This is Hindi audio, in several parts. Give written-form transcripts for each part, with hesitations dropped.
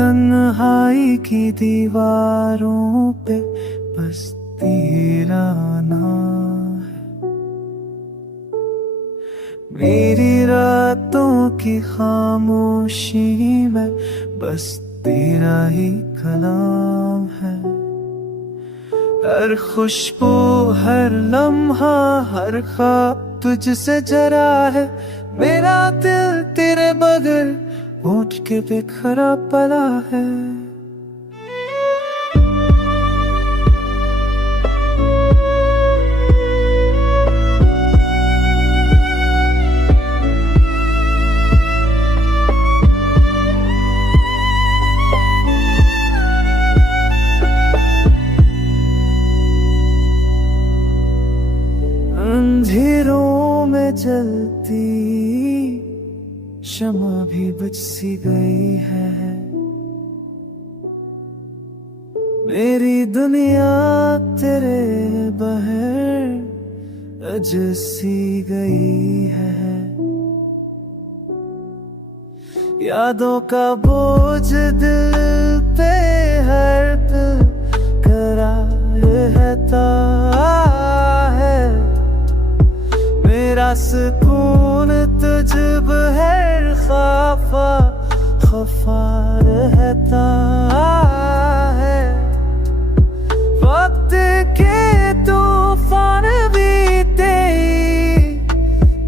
तन्हाई की दीवारों पे बस तेरा नाम है। मेरी रातों की खामोशी में बस तेरा ही कलाम है। हर खुशबू, हर लम्हा, हर ख्वाब तुझसे जरा है। मेरा दिल तेरे बगैर उठ के बिखरा पड़ा है। अंधेरों में जलती शमा भी बुझ सी गई है। मेरी दुनिया तेरे बहर अज सी गई है। यादों का बोझ दिल पे हर दिल करा रहता है। मेरा सुकून तुझ बहर खफा खफा रहता है। वक्त के तूफान बीते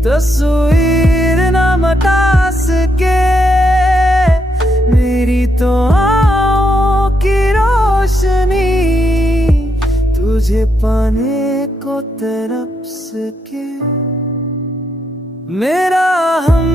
तस्वीर न मिटा सके। मेरी तो आँखों की रोशनी तुझे पाने को तरफ सके। मेरा हम